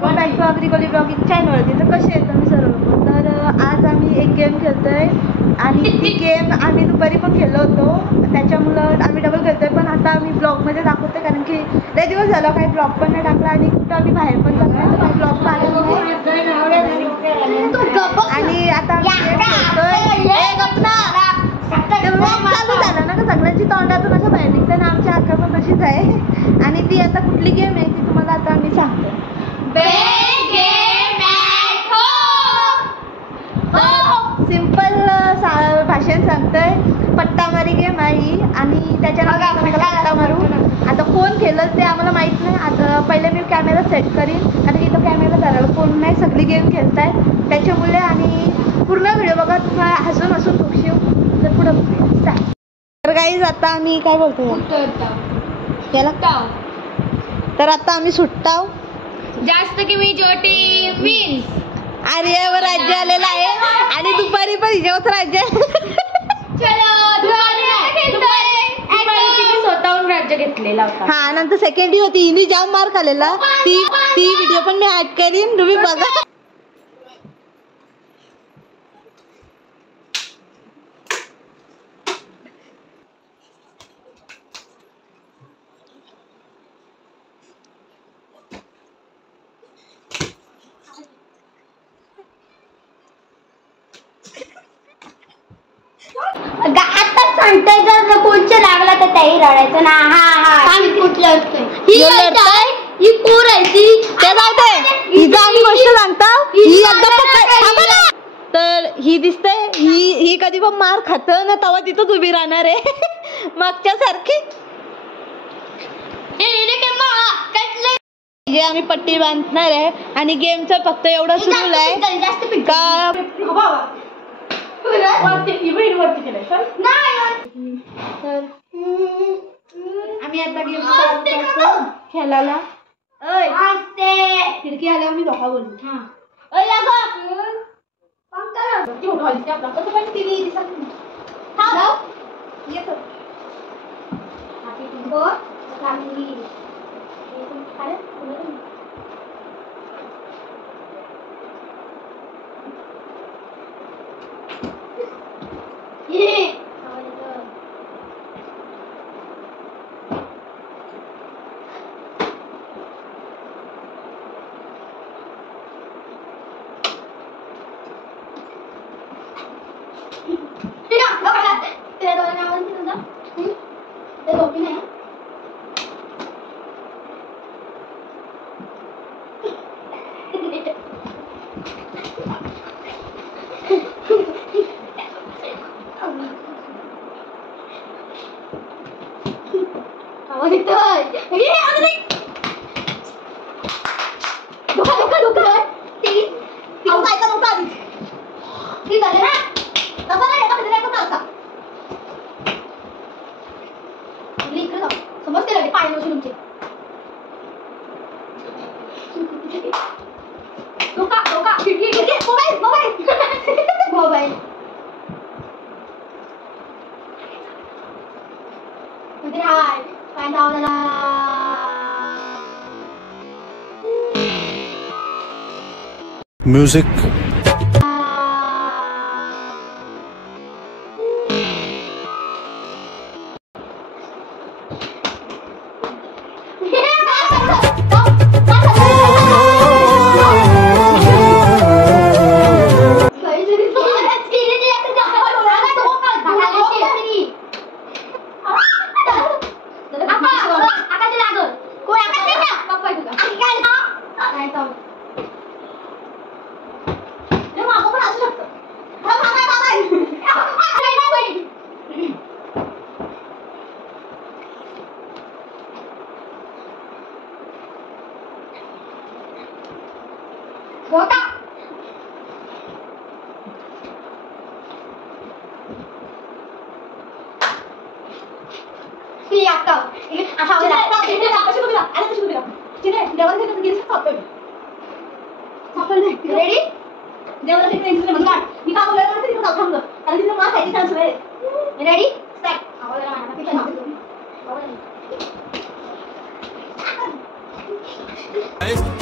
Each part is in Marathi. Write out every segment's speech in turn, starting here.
वेलकम बॅक टू अग्रिकोली ब्लॉगिंग चॅनलवरती. तर कसे आहेत तुम्ही सर्व लोक? तर आज आम्ही एक गेम खेळतोय आणि ती गेम आम्ही दुपारी पण खेळलो होतो, त्याच्यामुळं आम्ही डबल खेळतोय. पण आता आम्ही ब्लॉगमध्ये दाखवतोय कारण की लय दिवस झालं काही ब्लॉग पण नाही टाकला आणि कुठं आम्ही बाहेर पण जात नाही, तर ब्लॉग आलेलो नाही. आणि आता आम्ही गेम खेळतोय. चालू झालं ना का सगळ्यांची तोंडातून असं बाहेर निघतं ना, आमच्या अक्का पण तशीच आहे. आणि ती आता कुठली गेम आहे ती तुम्हाला आता आम्ही सांगतो. सिंपल भाषण सांगतोय. पट्टामारी गेम आहे ही आणि त्याच्यानंतर पट्टा मारू. आता कोण खेळलं ते आम्हाला माहित नाही. आता पहिले मी कॅमेरा सेट करीन कारण की तो कॅमेरा धरायला कोण नाही, सगळी गेम खेळताय त्याच्यामुळे. आणि पूर्ण व्हिडिओ बघा, तुम्हाला हसून हसून खुशी तर पुढं बघूया. तर गाईज आता आम्ही काय बोलतो त्याला, तर आता आम्ही सुट्टाव जास्त की मी जोटी विन्स. आर्यावर राज्य आलेला आहे आणि दुपारी पण हिच्यावर राज्य स्वतःहून राज्य घेतलेला होता. हा, नंतर सेकंड होती, हिने जाम मार खाल्लेला. ती व्हिडिओ पण मी ऍड करीन, तुम्ही बघा. आता सांगतोय जर कोणच्या लागला तर त्याही रडायचं ना. हा कुठलं असतंय ही कोर आहे ती ते जाते. हिचा आम्ही गोष्ट सांगता, ही एकदम तर ही दिसते, ही कधी पण मार खात ना तेव्हा तिथंच उभी राहणार आहे मागच्या सारखी. जे आम्ही पट्टी बांधणार आहे आणि गेमचं फक्त एवढं सुरू आहे का तर आम्ही आता गेम खेळायला. खिडकी आल्यावर मी धोका बोलू. Music.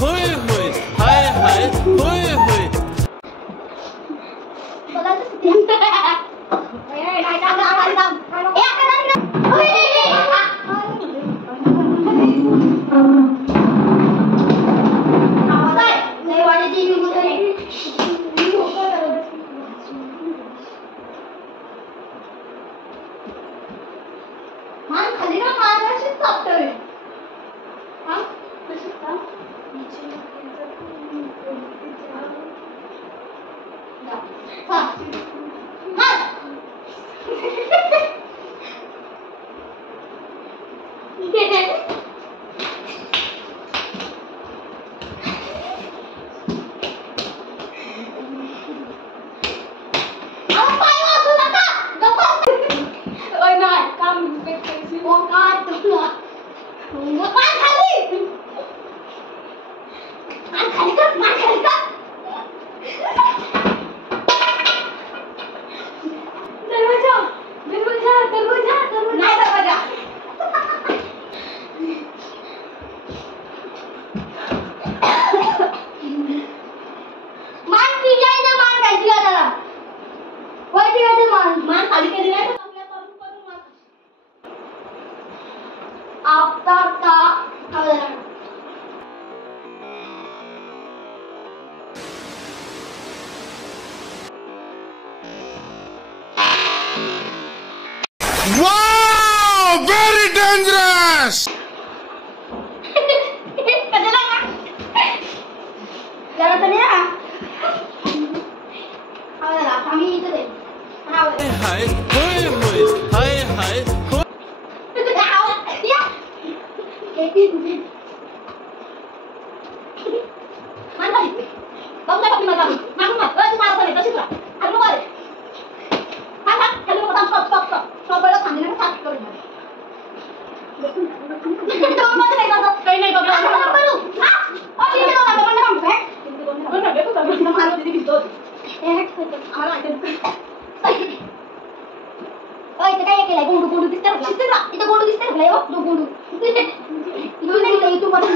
Hoy hoy Wow! Very dangerous! Hi, काय केलंय गोंडू गोंडू दिसतंय इथं गोंडू दिसतंय गोंडू इथून नाही इथून मध्ये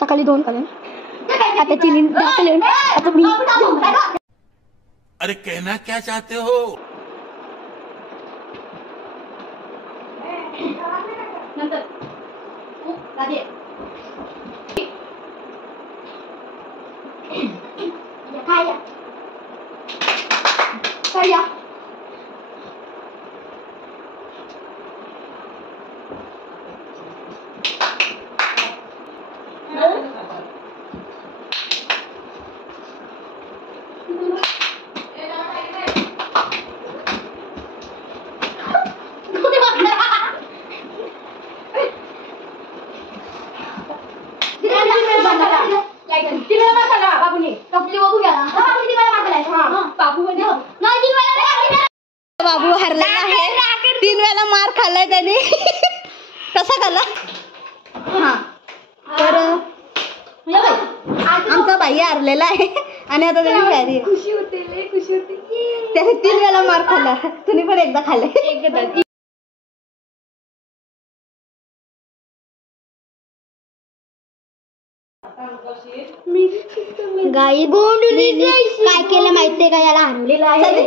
सकाळी 2 कलन आता 3 कलन आता मी अरे कहना क्या चाहते हो? नंतर राधे काय बाबू हरलेला आहे 3 वेळा मार खाल्लाय त्याने कसा खाल्ला हा तर आमचा भाई हरलेला आहे आणि आता त्याची तयारी खुशी होते त्याने 3 वेळा मार खाल्ला तुम्ही पण एकदा खाल्ले गाई गोंडूनी काय केलं माहितीये का याला हरलेला आहे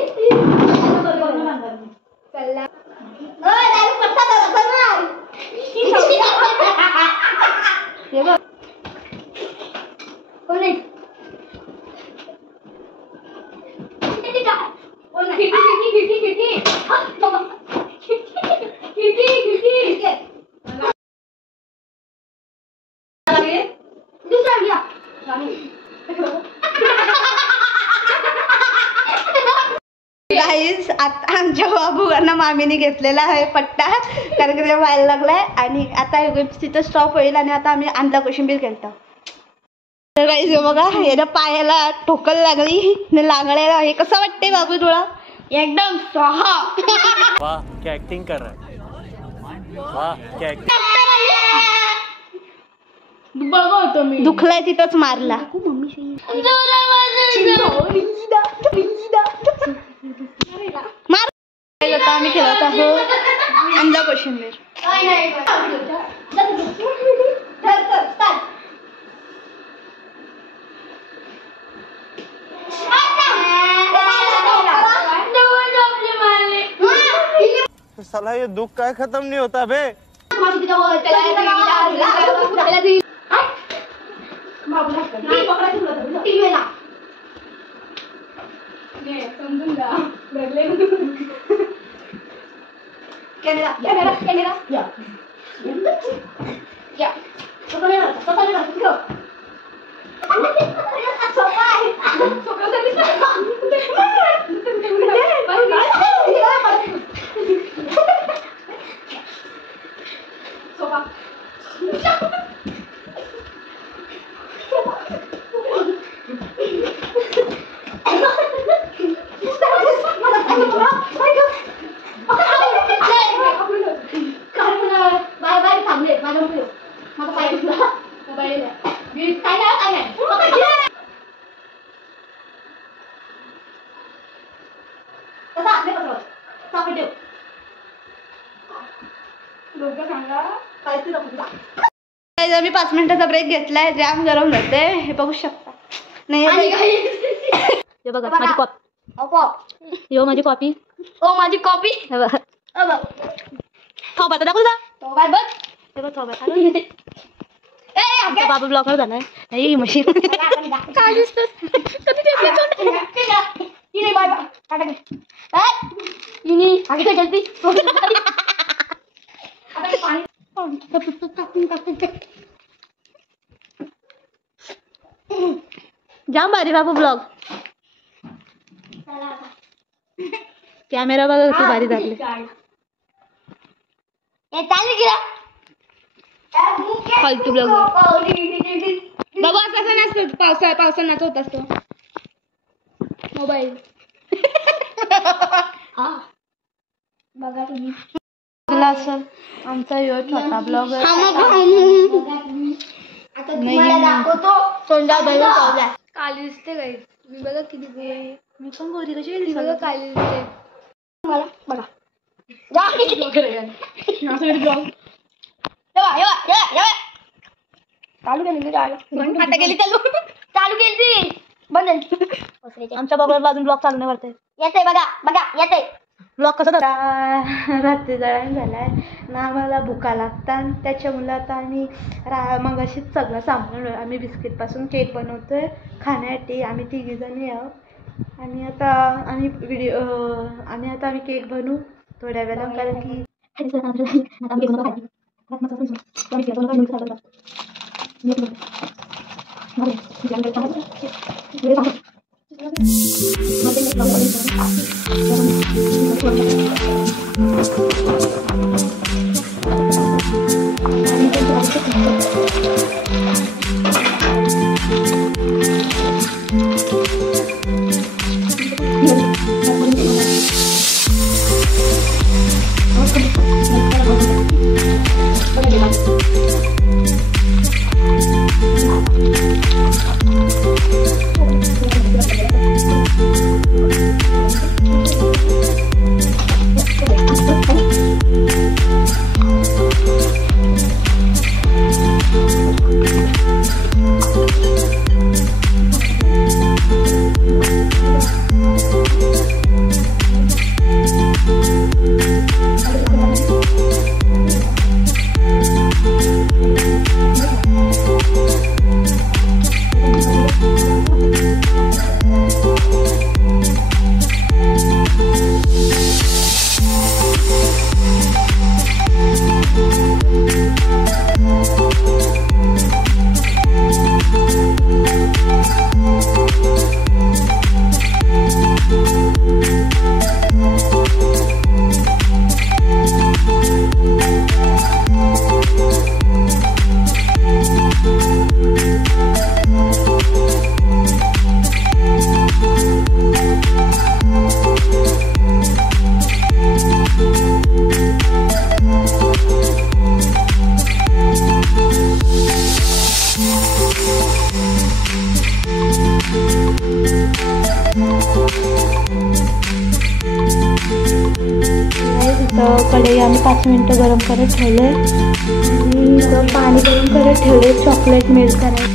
गाईज आता आमच्या बाबूंना मामीने घेतलेला आहे पट्टा, कारण की त्याला व्हायला लागलाय. आणि आता तिथं स्टॉप होईल आणि आता आम्ही अंडा कोशिंबीर खेळतो. तर गाईज बघा, याच्या पायाला ठोकल लागली लागलेला आहे. कसं वाटते बाबू तुला? एकदम सहा. वाह क्या एक्टिंग कर रहा है, वाह क्या एक्टिंग. बघतो मी. दुखलाय तिथंच मारला. मार. आता आम्ही खेळत आहोत अंडा कोशिंबीर. साला ये दुख काय खत्म नहीं होता बे. समजून जा. आम्ही 5 मिनिटाचा ब्रेक घेतलाय. जाम गरम जाते हे बघू शकता. नाही हे बघा माझी कॉपी. यो माझी कॉपी. ओ माझी कॉपी. थोबा तर दाखव जा. तो काय बघ. हे बघ थोबा. आमचा बाबू ब्लॉकर झालाय. नाही मशीन काय दिसतं. तिने बाय बाय टाटा दे. तिने आगे काय चलती. आता पाणी जाम भारी बाबू ब्लॉग. कॅमेरा बघा किती भारी झाले. फालतू ब्लॉग बघू असं नसतं. पावसाळ्यात नाचवत असतो मोबाईल. बघा तुम्ही असेल आमचा यो छोटा ब्लॉग. आता तुम्हाला दाखवतो. तोंडा बघा पावला काली दिसते काही. मी बघा किती गोरी. मी पण गोरी कशी मी बघा काली दिसते. मला बघा चालू केली आता गेली चालू केली बंद. आमच्या बाबूला अजून ब्लॉग चालू नाही करते. येते बघा बघा येते ब्लॉग कसा रात्री जळण झालाय ना. आम्हाला भुका लागतात त्याच्यामुळे आता आम्ही मग अशीच सगळं सांभाळून आम्ही बिस्किटपासून केक बनवतोय खाण्यासाठी. आम्ही 3 जणी आहोत. आणि आता आम्ही केक बनवू थोड्या वेळा, कारण की तर कढई आम्ही 5 मिनिटं गरम करत ठेवले आणि पाणी गरम करत ठेवले चॉकलेट मेल्ट करायचं.